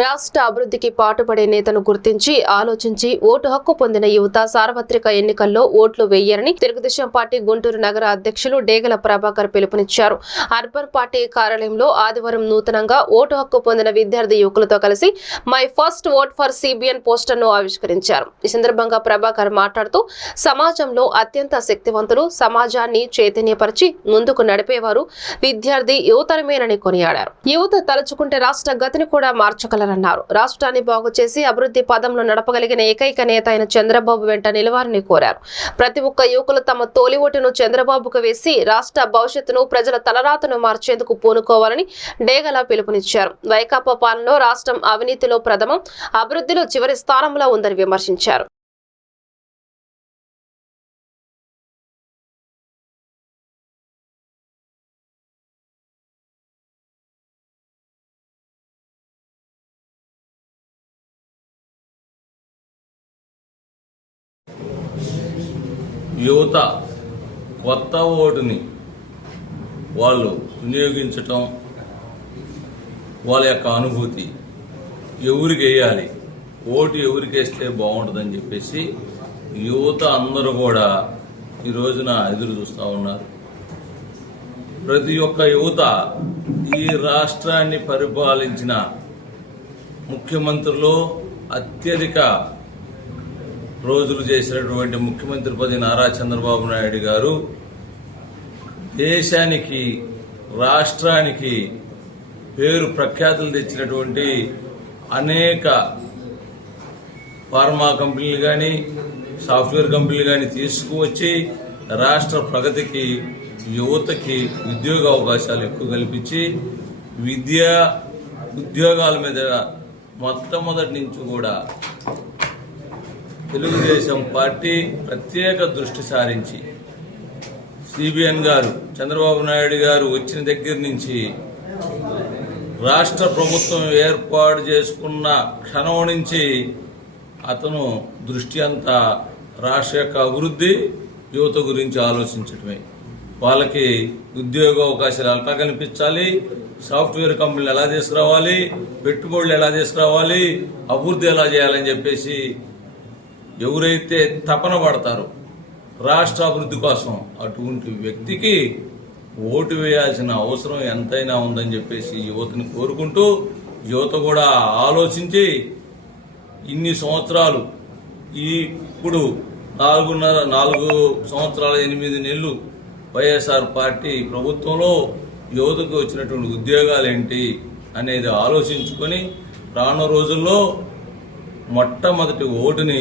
రాష్ట్ర అభివృద్ధికి పాటుపడే నేతను గుర్తించి ఆలోచించి ఓటు హక్కు పొందిన యువత సార్వత్రిక ఎన్నికల్లో ఓట్లు వేయరని తెలుగుదేశం పార్టీ గుంటూరు నగర అధ్యక్షులు డేగల ప్రభాకర్ పిలుపునిచ్చారు. అర్బన్ పార్టీ కార్యాలయంలో ఆదివారం నూతనంగా ఓటు హక్కు పొందిన విద్యార్థి యువకులతో కలిసి my first vote for CBN పోస్టర్ను ఆవిష్కరించారు. ఈ సందర్భంగా ప్రభాకర్ మాట్లాడుతూ సమాజంలో అత్యంత శక్తివంతులు సమాజాన్ని చైతన్యపరిచి ముందుకు నడిపేవారు విద్యార్థి యువతరమేనని కొనియాడారు. యువత తలుచుకుంటే రాష్ట్ర గతిని కూడా మార్చగలరు? చేశారన్నారు రాష్ట్రాన్ని బాగు చేసి అభివృద్ధి పదంలో నడపగలిగిన ఏకైక నేత అయిన చంద్రబాబు వెంట నిలవాలని కోరారు. ప్రతి ఒక్క యువకులు తమ తోలి ఓటును చంద్రబాబుకు వేసి రాష్ట్ర భవిష్యత్తును ప్రజల తలరాతను మార్చేందుకు పూనుకోవాలని డేగల పిలుపునిచ్చారు. వైకాపా పాలనలో రాష్ట్రం అవినీతిలో ప్రథమం అభివృద్ధిలో చివరి స్థానంలో ఉందని విమర్శించారు. యువత కొత్త ఓటుని వాళ్ళు వినియోగించటం వాళ్ళ యొక్క అనుభూతి ఎవరికి వేయాలి? ఓటు ఎవరికి వేస్తే బాగుంటుందని చెప్పేసి యువత అందరూ కూడా ఈ రోజున ఎదురు చూస్తూ ఉన్నారు. ప్రతి ఒక్క యువత ఈ రాష్ట్రాన్ని పరిపాలించిన ముఖ్యమంత్రులు అత్యధిక రోజులు చేసినటువంటి ముఖ్యమంత్రి పది నారా చంద్రబాబు నాయుడు గారు దేశానికి రాష్ట్రానికి పేరు ప్రఖ్యాతులు తెచ్చినటువంటి అనేక ఫార్మా కంపెనీలు కానీ సాఫ్ట్వేర్ కంపెనీలు కానీ తీసుకువచ్చి రాష్ట్ర ప్రగతికి యువతకి ఉద్యోగ అవకాశాలు ఎక్కువ కల్పించి విద్య ఉద్యోగాల మీద మొట్టమొదటి నుంచి కూడా తెలుగుదేశం పార్టీ ప్రత్యేక దృష్టి సారించి సిబిఎన్ గారు చంద్రబాబు నాయుడు గారు వచ్చిన దగ్గర నుంచి రాష్ట్ర ప్రభుత్వం ఏర్పాటు చేసుకున్న క్షణం నుంచి అతను దృష్టి అంతా రాష్ట్ర యొక్క అభివృద్ధి యువత గురించి ఆలోచించడమే వాళ్ళకి ఉద్యోగ అవకాశాలు ఎలా కల్పించాలి సాఫ్ట్వేర్ కంపెనీలు ఎలా తీసుకురావాలి పెట్టుబడులు ఎలా తీసుకురావాలి అభివృద్ధి ఎలా చేయాలని చెప్పేసి ఎవరైతే తపన పడతారో రాష్ట్ర అభివృద్ధి కోసం అటువంటి వ్యక్తికి ఓటు వేయాల్సిన అవసరం ఎంతైనా ఉందని చెప్పేసి యువతని కోరుకుంటూ యువత కూడా ఆలోచించి ఇన్ని సంవత్సరాలు ఈ ఇప్పుడు నాలుగున్నర నాలుగు సంవత్సరాల ఎనిమిది నెలలు వైఎస్ఆర్ పార్టీ ప్రభుత్వంలో యువతకు వచ్చినటువంటి ఉద్యోగాలు ఏంటి అనేది ఆలోచించుకొని రానున్న రోజుల్లో మొట్టమొదటి ఓటుని